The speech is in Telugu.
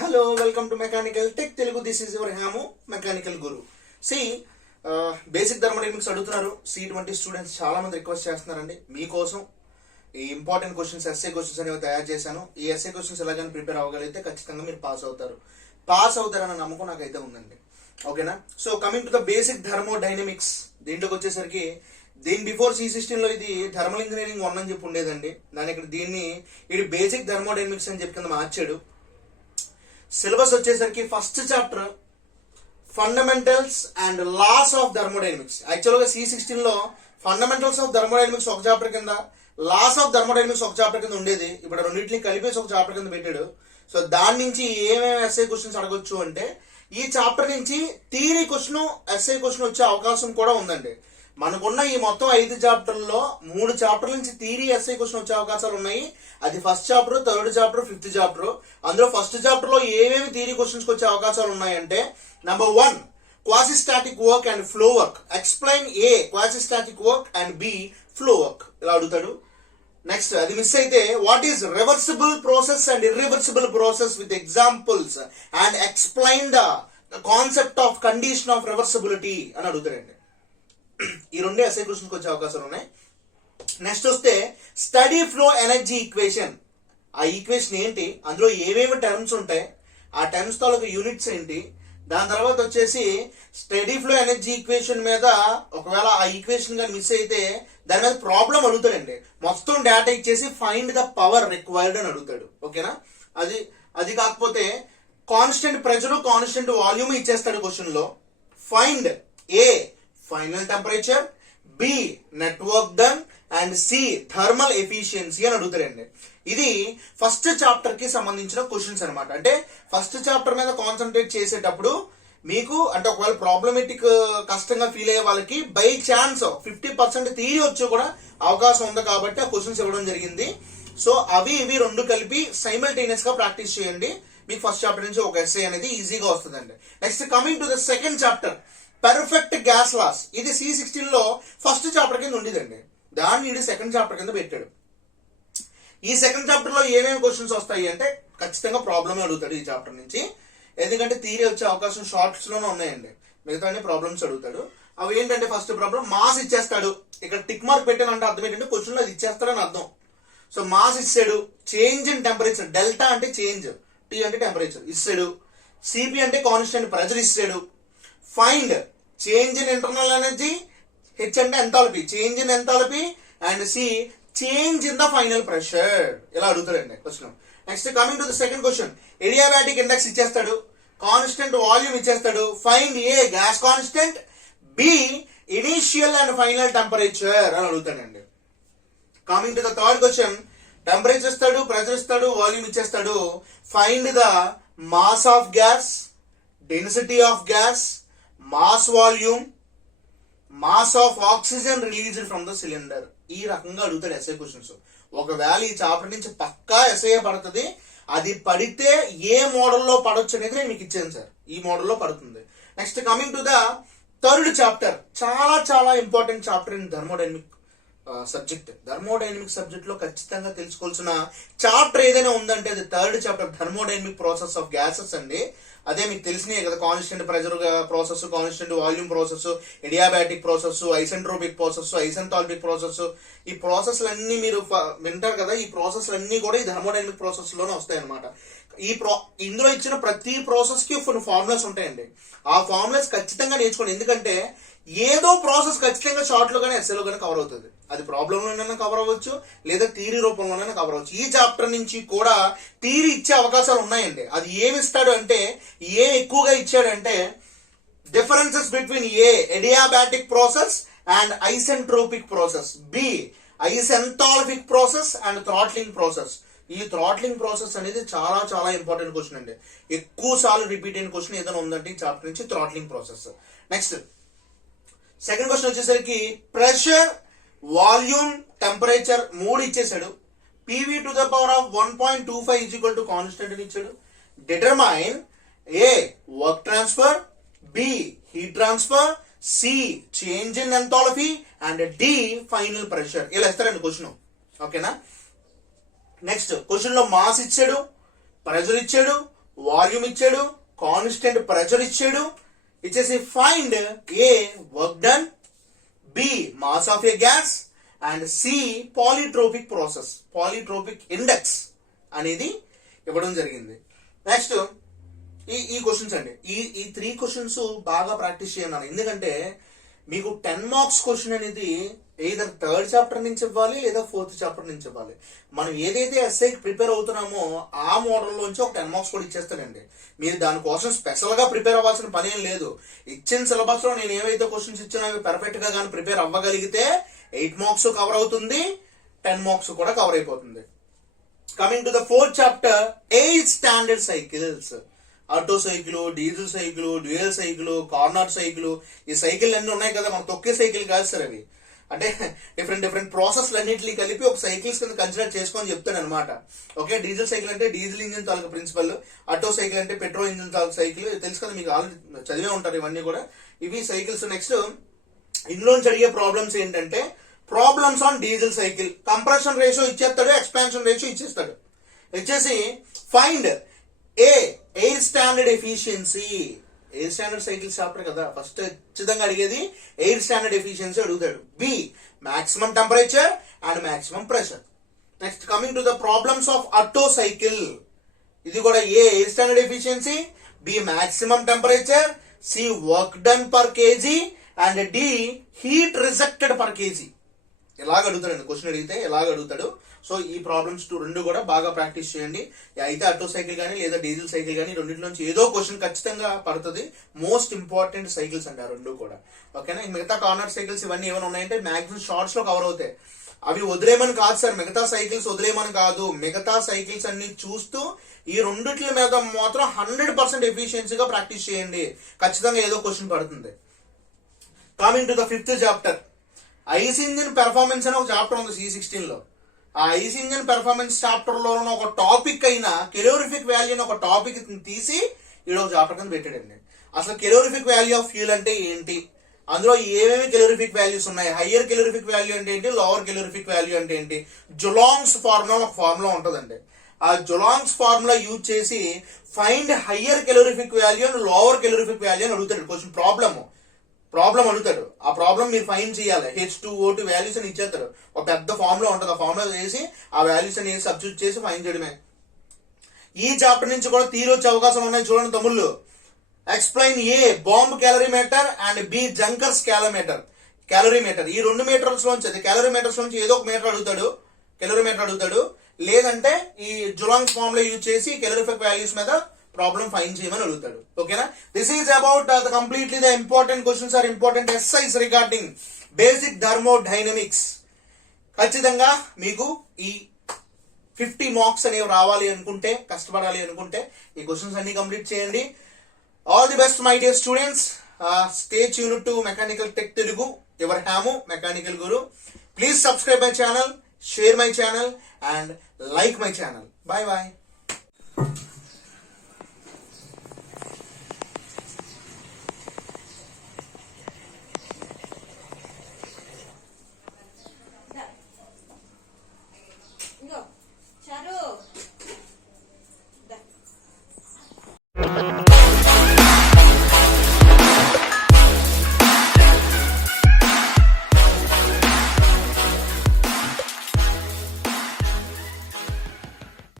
Hello welcome to mechanical tech Telugu. This is your Hamu mechanical guru. C basic thermodynamics అడుగుతున్నారు. C20 స్టూడెంట్స్ చాలా మంది రిక్వెస్ట్ చేస్తున్నారండి. మీకోసం ఈ ఇంపార్టెంట్ క్వశ్చన్స్ ఎస్ఏ క్వశ్చన్స్ అనేవి తయారు చేశాను. ఈ ఎస్ఏ క్వశ్చన్స్ ఎలాగైనా ప్రిపేర్ అవ్వగలిగితే ఖచ్చితంగా మీరు పాస్ అవుతారన్న నమ్మకం నాకైతే ఉందండి. ఓకేనా? So coming to the basic thermodynamics, దీంట్లోకి వచ్చేసరికి దీని బిఫోర్ C16 లో ఇది థర్మల్ ఇంజనీరింగ్ 1 అని చెప్పి ఉండేదండి. దాని ఇక్కడ ఇది బేసిక్ థర్మోడైనమిక్స్ అని చెప్పి కింద మార్చాడు. సిలబస్ వచ్చేసరికి first chapter fundamentals and laws of thermodynamics. యాక్చువల్గా C16 లో ఫండమెంటల్స్ ఆఫ్ థర్మోడైనమిక్స్ ఒక చాప్టర్ కింద, లాస్ ఆఫ్ థర్మోడైనమిక్స్ ఒక చాప్టర్ కింద ఉండేది. ఇప్పుడు రెండింటిని కలిపేసి ఒక చాప్టర్ కింద పెట్టాడు. సో దాని నుంచి ఏమేమి ఎస్ఐ క్వశ్చన్స్ అడగొచ్చు అంటే, ఈ చాప్టర్ నుంచి థియరీ క్వశ్చన్ ఎస్ఐ క్వశ్చన్ వచ్చే అవకాశం కూడా ఉందండి. మనకున్న ఈ మొత్తం 5 చాప్టర్లో 3 చాప్టర్ల నుంచి థియరీ ఎస్ఐ క్వశ్చన్ వచ్చే అవకాశాలు ఉన్నాయి. అది first chapter, third chapter, fifth chapter. అందులో ఫస్ట్ చాప్టర్ లో ఏమేమి థియరీ క్వశ్చన్స్ వచ్చే అవకాశాలు ఉన్నాయంటే, number 1 quasistatic work and flow work. Explain a quasistatic work and B flow work, ఇలా అడుగుతాడు. నెక్స్ట్ అది మిస్ అయితే what is reversible process and irreversible process with examples and explain the concept of condition of reversibility అని అడుగుతారండి. ఈ 2 ఎస్ఐ క్వశ్చన్స్ వచ్చే అవకాశాలు ఉన్నాయి. నెక్స్ట్ వస్తే స్టడీ ఫ్లో ఎనర్జీ ఈక్వేషన్. ఆ ఈక్వేషన్ ఏంటి, అందులో ఏమేమి టర్మ్స్ ఉంటాయి, ఆ టర్మ్స్ తాలూకు యూనిట్స్ ఏంటి. దాని తర్వాత వచ్చేసి స్టడీ ఫ్లో ఎనర్జీ ఈక్వేషన్ మీద ఒకవేళ ఆ ఈక్వేషన్ కానీ మిస్ అయితే దాని మీద ప్రాబ్లం అడుగుతాడండి. మొత్తం డేటా ఇచ్చేసి ఫైండ్ ద పవర్ రిక్వైర్డ్ అని అడుగుతాడు. ఓకేనా? అది కాకపోతే కాన్స్టెంట్ ప్రెషర్, కాన్స్టెంట్ వాల్యూమ్ ఇచ్చేస్తాడు క్వశ్చన్ లో. Find A final temperature, B net work done and C thermal efficiency అని అడుగుతారండి. ఇది ఫస్ట్ చాప్టర్ కి సంబంధించిన క్వశ్చన్స్ అనమాట. అంటే ఫస్ట్ చాప్టర్ మీద కాన్సన్ట్రేట్ చేసేటప్పుడు మీకు అంటే ఒకవేళ ప్రాబ్లమేటిక్ కష్టంగా ఫీల్ అయ్యే వాళ్ళకి బై ఛాన్స్ 50% థియరీ వచ్చి కూడా అవకాశం ఉంది కాబట్టి ఆ క్వశ్చన్స్ ఇవ్వడం జరిగింది. సో అవి ఇవి 2 కలిపి సైమల్టేనియస్ గా ప్రాక్టీస్ చేయండి. మీకు ఫస్ట్ చాప్టర్ నుంచి ఒక ఎస్ఏ అనేది ఈజీగా వస్తుందండి. Next coming to the second chapter perfect gas laws. ఇది C16 లో ఫస్ట్ చాప్టర్ కింద ఉండేదండి. దాన్ని ఇది సెకండ్ చాప్టర్ కింద పెట్టాడు. ఈ సెకండ్ చాప్టర్ లో ఏమేమి క్వశ్చన్స్ వస్తాయి అంటే ఖచ్చితంగా ప్రాబ్లమ్ అడుగుతాడు ఈ చాప్టర్ నుంచి. ఎందుకంటే థియరీ వచ్చే అవకాశం షార్ట్స్ లోనే ఉన్నాయండి, మిగతా ప్రాబ్లమ్స్ అడుగుతాడు. అవి ఏంటంటే ఫస్ట్ ప్రాబ్లం మాస్ ఇచ్చేస్తాడు. ఇక్కడ టిక్ మార్క్ పెట్టానంటే అర్థం ఏంటంటే క్వశ్చన్ లో అది ఇచ్చేస్తాడని అర్థం. సో మాస్ ఇచ్చాడు, చేంజ్ ఇన్ టెంపరేచర్, డెల్టా అంటే చేంజ్, టీ అంటే టెంపరేచర్ ఇస్తాడు, సిపి అంటే కాన్స్టెంట్ ప్రెషర్ ఇస్తాడు, find change in internal energy, H అంటే enthalpy, change in enthalpy, and C change in the final pressure, ఇలా అడుగుతాడండి question. Next coming to the second question adiabatic index ఇచ్చేస్తాడు, కాన్స్టెంట్ వాల్యూమ్ ఇచ్చేస్తాడు, find A gas constant, B initial and final temperature అని అడుగుతాడండి. Coming to the third question temperature ఇస్తాడు, ప్రెషర్ ఇస్తాడు, వాల్యూమ్ ఇచ్చేస్తాడు, find the mass of gas, density of gas, mass volume, mass of oxygen released from the cylinder. ఈ రకంగా అడుగుతాడు ఎస్ఐ క్వశ్చన్స్. ఒకవేళ ఈ చాప్టర్ నుంచి పక్కా ఎస్ఐ పడుతుంది. అది పడితే ఏ మోడల్లో పడొచ్చు అనేది నేను మీకు ఇచ్చాను సార్. ఈ మోడల్లో పడుతుంది. Next coming to the third chapter, చాలా చాలా important chapter in thermodynamic subject. Thermodynamic subject లో ఖచ్చితంగా తెలుసుకోవాల్సిన చాప్టర్ ఏదైనా ఉందంటే అది third chapter thermodynamic process of gases అండి. అదే మీకు తెలిసినాయి కదా, constant pressure process, constant volume process, adiabatic process, isentropic process, isenthalpic process. ఈ ప్రాసెస్లు అన్ని మీరు వింటారు కదా, ఈ ప్రాసెస్లు అన్ని కూడా ఈ థర్మోడైనమిక్ ప్రాసెస్ లోనే వస్తాయి అనమాట. ఇందులో ఇచ్చిన ప్రతి ప్రాసెస్ కి కొన్ని ఫార్ములాస్ ఉంటాయండి. ఆ ఫార్ములాస్ ఖచ్చితంగా నేర్చుకోండి. ఎందుకంటే ఏదో ప్రాసెస్ ఖచ్చితంగా షార్ట్ లో కానీ ఎస్ఏలో కానీ కవర్ అవుతుంది. అది ప్రాబ్లమ్ లోనైనా కవర్ అవ్వచ్చు, లేదా థియరీ రూపంలోనైనా కవర్ అవ్వచ్చు. ఈ చాప్టర్ నుంచి కూడా థియరీ ఇచ్చే అవకాశాలు ఉన్నాయండి. అది ఏమి ఇస్తాడు అంటే, ఏ ఎక్కువగా ఇచ్చాడంటే differences between A adiabatic process and isentropic process, B isenthalpic process and throttling process. ఈ థ్రాట్లింగ్ ప్రాసెస్ అనేది చాలా చాలా ఇంపార్టెంట్ క్వశ్చన్ అండి. ఎక్కువ సార్లు రిపీట్ అయిన క్వశ్చన్ ఏదైనా ఉందంటే ఈ చాప్టర్ నుంచి throttling process. Next second question వచ్చేసరికి ప్రెషర్, వాల్యూమ్, టెంపరేచర్ 3 ఇచ్చేసాడు. PV to the power of 1.25 is equal to constant అని ఇచ్చాడు. Determine A work transfer, B heat transfer, C change in enthalpy and D final pressure. ఇలా ఇస్తారండి క్వశ్చన్. ఓకేనా? నెక్స్ట్ క్వశ్చన్ లో మాస్ ఇచ్చాడు, ప్రెషర్ ఇచ్చాడు, వాల్యూమ్ ఇచ్చాడు, కాన్స్టెంట్ ప్రెషర్ ఇచ్చాడు. ఇచ్చేసి find A work done, B mass of a gas and C పాలిట్రోపిక్ process, పాలిట్రోపిక్ index అనేది ఇవ్వడం జరిగింది. నెక్స్ట్ ఈ క్వశ్చన్స్ అండి, ఈ 3 క్వశ్చన్స్ బాగా ప్రాక్టీస్ చేయండి. ఎందుకంటే మీకు 10 మార్క్స్ క్వశ్చన్ అనేది either 3rd చాప్టర్ నుంచి ఇవ్వాలి లేదా 4th చాప్టర్ నుంచి ఇవ్వాలి. మనం ఏదైతే ఎస్ఐకి ప్రిపేర్ అవుతున్నామో ఆ మోడల్లోంచి ఒక 10 మార్క్స్ కూడా ఇచ్చేస్తానండి. మీరు దానికోసం స్పెషల్ గా ప్రిపేర్ అవ్వాల్సిన పని ఏం లేదు. ఇచ్చిన సిలబస్ లో నేను ఏవైతే క్వశ్చన్స్ ఇచ్చినా అవి పర్ఫెక్ట్ గా కానీ ప్రిపేర్ అవ్వగలిగితే 8 మార్క్స్ కవర్ అవుతుంది, 10 మార్క్స్ కూడా కవర్ అయిపోతుంది. Coming to the 4th chapter, 8 standard cycles. Auto cycle, diesel cycle, dual cycle, corner cycle, ఈ సైకిల్ అన్ని ఉన్నాయి కదా, మనం తొక్కే సైకిల్ కాదు సార్ అవి. అంటే డిఫరెంట్ ప్రాసెస్లు అన్నింటినీ కలిపి ఒక సైకిల్స్ కింద కన్సిడర్ చేసుకొని చెప్తాను అనమాట. ఓకే, డీజిల్ సైకిల్ అంటే డీజిల్ ఇంజిన్ తాలూకు ప్రిన్సిపల్, ఆటో సైకిల్ అంటే పెట్రోల్ ఇంజిన్ తాలూకు సైకిల్, తెలుసు కదా మీకు, ఆల్రెడీ చదివే ఉంటారు ఇవన్నీ కూడా. ఇవి సైకిల్స్. నెక్స్ట్ ఇందులోంచి అడిగే ప్రాబ్లమ్స్ ఏంటంటే problems on diesel cycle. Compression ratio ఇచ్చేస్తాడు, ఎక్స్పాన్షన్ రేషియో ఇచ్చేస్తాడు. ఇచ్చేసి find A air standard efficiency. Air standard cycle chapter కదా, ఫస్ట్ ఖచ్చితంగా అడిగేది ఎయిర్ స్టాండర్డ్ ఎఫిషియన్సీ అడుగుతాడు. B maximum temperature and maximum pressure. Next coming to the problems of Otto cycle. ఇది కూడా A air standard efficiency, B maximum temperature, C work done per KG and D heat rejected per KG. ఎలాగ అడుగుతాడండి క్వశ్చన్ అడిగితే, ఎలాగ అడుగుతాడు. సో ఈ ప్రాబ్లమ్స్ 2 కూడా బాగా ప్రాక్టీస్ చేయండి. అయితే ఆటో సైకిల్ కానీ లేదా డీజిల్ సైకిల్ కానీ రెండింటి నుంచి ఏదో క్వశ్చన్ ఖచ్చితంగా పడుతుంది. మోస్ట్ ఇంపార్టెంట్ సైకిల్స్ అండి ఆ 2 కూడా. ఓకేనా, మిగతా కార్నర్ సైకిల్స్ ఇవన్నీ ఏమైనా ఉన్నాయంటే మాక్సిమం షార్ట్స్ లో కవర్ అవుతాయి. అవి వదిలేమని కాదు సార్, మిగతా సైకిల్స్ వదిలేమని కాదు, మిగతా సైకిల్స్ అన్ని చూస్తూ ఈ రెండిట్ల మీద మాత్రం 100% ఎఫిషియన్సీగా ప్రాక్టీస్ చేయండి. ఖచ్చితంగా ఏదో క్వశ్చన్ పడుతుంది. Coming to the 5th chapter, ice engine performance అని ఒక చాప్టర్ ఉంది C16 లో. ఆ ఐస్ ఇంజిన్ పెర్ఫార్మెన్స్ చాప్టర్ లో ఒక టాపిక్ అయిన కెలోరిఫిక్ వాల్యూ అని ఒక టాపిక్ తీసి ఈడ ఒక చాప్టర్ కింద పెట్టాడండి. అసలు కెలోరిఫిక్ వాల్యూ ఆఫ్ ఫ్యూల్ అంటే ఏంటి, అందులో ఏమేమి కెలోరిఫిక్ వాల్యూస్ ఉన్నాయి, హయ్యర్ కెలోరిఫిక్ వాల్యూ అంటే ఏంటి, లోవర్ కెలోరిఫిక్ వాల్యూ అంటే ఏంటి, జులాంగ్స్ ఫార్ములా ఒక ఫార్ములా ఉంటుందండి. ఆ జులాంగ్స్ ఫార్ములా యూజ్ చేసి find higher calorific value and lower calorific value అని అడుగుతాడు. కొంచెం ప్రాబ్లం అడుగుతాడు. ఆ ప్రాబ్లం మీరు ఫైండ్ చేయాలి. H2O2 వాల్యూస్ అని ఇచ్చేస్తాడు. ఒక పెద్ద ఫార్ములా ఉంటుంది, ఆ ఫార్ములా వేసి ఆ వాల్యూస్ అని సబ్స్టిట్యూట్ చేసి ఫైండ్ చేయడమే. ఈ చాప్టర్ నుంచి కూడా తీరొచ్చే అవకాశం ఉన్నాయి. చూడండి తమ్ముళ్ళు, explain A bomb calorimeter and B Junkers calorimeter. ఈ 2 మీటర్స్ లోంచి, అది క్యాలరీమీటర్స్ నుంచి ఏదో ఒక కెలోరీమీటర్ అడుగుతాడు. లేదంటే ఈ జులాంగ్ ఫార్ములా యూజ్ చేసి కెలోరిఫిక్ వాల్యూస్ మీద ప్రాబ్లం ఫైండ్ చేయమని అడుగుతాడు. ఓకేనా, this is about the completely the important questions are important essays regarding basic thermodynamics. ఖచ్చితంగా మీకు ఈ 50 మార్క్స్ అనేవి రావాలి అనుకుంటే, కష్టపడాలి అనుకుంటే ఈ క్వశ్చన్స్ అన్ని కంప్లీట్ చేయండి. All the best my dear students. Stay tuned to mechanical tech Telugu, your Hamu mechanical guru. Please subscribe my channel, share my channel and like my channel. Bye bye. చారు